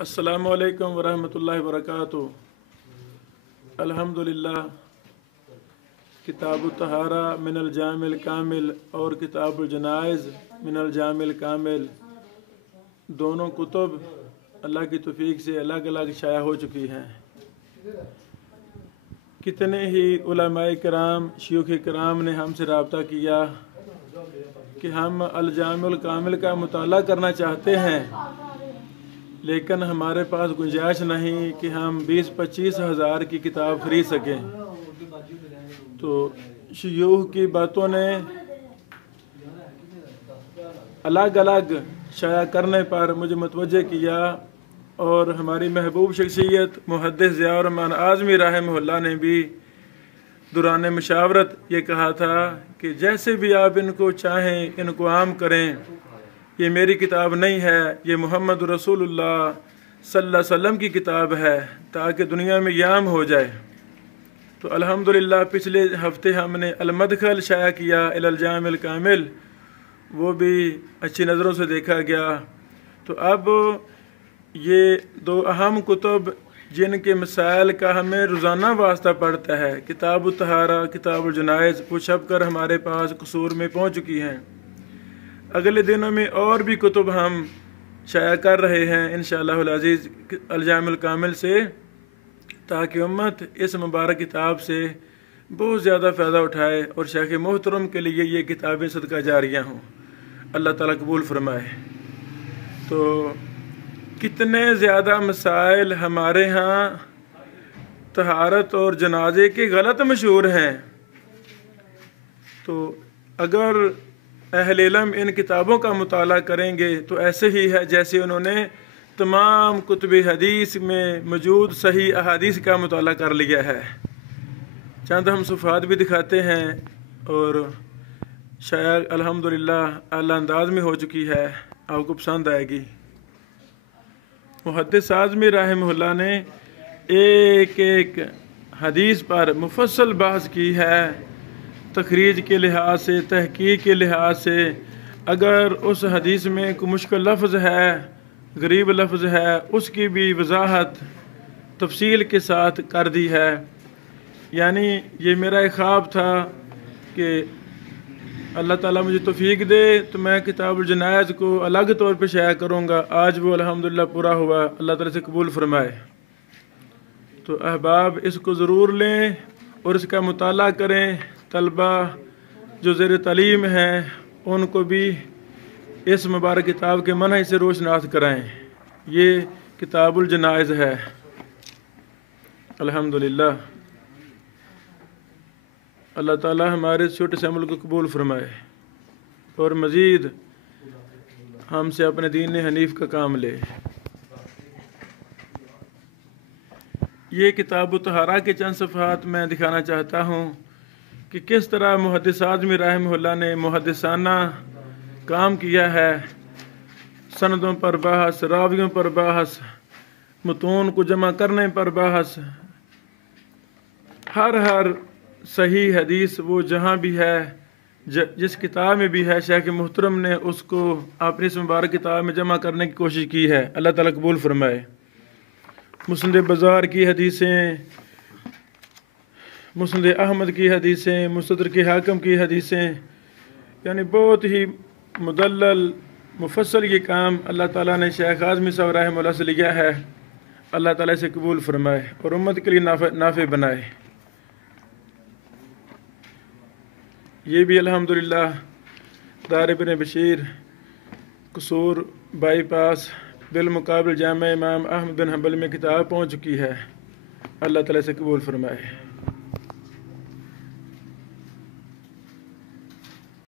السلام علیکم ورحمۃ اللہ وبرکاتہ۔ الحمدللہ، کتاب الطہارہ من الجامع الکامل اور کتاب الجنائز من الجامع الکامل، دونوں کتب اللہ کی توفیق سے الگ الگ شائع ہو چکی ہیں۔ کتنے ہی علماء کرام، شیوخ کرام نے ہم سے رابطہ کیا کہ ہم الجامع الکامل کا مطالعہ کرنا چاہتے ہیں، لیکن ہمارے پاس گنجائش نہیں کہ ہم 20-25 ہزار کی کتاب خرید سکیں۔ تو شیوخ کی باتوں نے الگ الگ شائع کرنے پر مجھے متوجہ کیا، اور ہماری محبوب شخصیت محدث ضیاء الرحمن اعظمی رحمہ اللہ نے بھی دوران مشاورت یہ کہا تھا کہ جیسے بھی آپ ان کو چاہیں ان کو عام کریں، یہ میری کتاب نہیں ہے، یہ محمد رسول اللہ صلی اللہ علیہ وسلم کی کتاب ہے، تاکہ دنیا میں یہ عام ہو جائے۔ تو الحمدللہ پچھلے ہفتے ہم نے المدخل شائع کیا الی الجامع الکامل، وہ بھی اچھی نظروں سے دیکھا گیا۔ تو اب یہ دو اہم کتب جن کے مسائل کا ہمیں روزانہ واسطہ پڑتا ہے، کتاب الطہارہ، کتاب الجنائز، وہ چھپ کر ہمارے پاس قصور میں پہنچ چکی ہیں۔ اگلے دنوں میں اور بھی کتب ہم شائع کر رہے ہیں انشاءاللہ العزیز الجامع الکامل سے، تاکہ امت اس مبارک کتاب سے بہت زیادہ فائدہ اٹھائے اور شیخ محترم کے لیے یہ کتابیں صدقہ جاریہ ہوں۔ اللہ تعالیٰ قبول فرمائے۔ تو کتنے زیادہ مسائل ہمارے ہاں طہارت اور جنازے کے غلط مشہور ہیں۔ تو اگر اہل علم ان کتابوں کا مطالعہ کریں گے تو ایسے ہی ہے جیسے انہوں نے تمام کتب حدیث میں موجود صحیح احادیث کا مطالعہ کر لیا ہے۔ چند ہم صفحات بھی دکھاتے ہیں، اور شاید الحمدللہ اعلیٰ انداز میں ہو چکی ہے، آپ کو پسند آئے گی۔ محدث اعظمی رحمہ اللہ نے ایک ایک حدیث پر مفصل بحث کی ہے، تخریج کے لحاظ سے، تحقیق کے لحاظ سے۔ اگر اس حدیث میں کوئی مشکل لفظ ہے، غریب لفظ ہے، اس کی بھی وضاحت تفصیل کے ساتھ کر دی ہے۔ یعنی یہ میرا ایک خواب تھا کہ اللہ تعالیٰ مجھے توفیق دے تو میں کتاب الجنائز کو الگ طور پہ شائع کروں گا۔ آج وہ الحمدللہ پورا ہوا، اللہ تعالیٰ سے قبول فرمائے۔ تو احباب اس کو ضرور لیں اور اس کا مطالعہ کریں۔ طلبہ جو زیر تعلیم ہیں ان کو بھی اس مبارک کتاب کے منہج سے روشناس کرائیں۔ یہ کتاب الجنائز ہے۔ الحمدللہ اللہ تعالی ہمارے چھوٹے سے عمل کو قبول فرمائے اور مزید ہم سے اپنے دین حنیف کا کام لے۔ یہ کتاب الطہارہ کے چند صفحات میں دکھانا چاہتا ہوں کہ کس طرح محدث اعظمی رحمہ اللہ نے محدثانہ کام کیا ہے۔ سندوں پر بحث، راویوں پر بحث، متون کو جمع کرنے پر بحث، ہر صحیح حدیث وہ جہاں بھی ہے، جس کتاب میں بھی ہے، شیخ محترم نے اس کو اپنی اس مبارک کتاب میں جمع کرنے کی کوشش کی ہے۔ اللہ تعالیٰ قبول فرمائے۔ مسند بزار کی حدیثیں، مسند احمد کی حدیثیں، مستدرک حاکم کی حدیثیں، یعنی بہت ہی مدلل مفصل یہ کام اللہ تعالیٰ نے شیخ اعظمی صاحب رحمہ اللہ سے لیا ہے۔ اللہ تعالیٰ سے قبول فرمائے اور امت کے لیے نافع بنائے۔ یہ بھی الحمدللہ دار ابن بشیر، قصور بائی پاس، بالمقابل جامع امام احمد بن حنبل میں کتاب پہنچ چکی ہے۔ اللہ تعالیٰ سے قبول فرمائے۔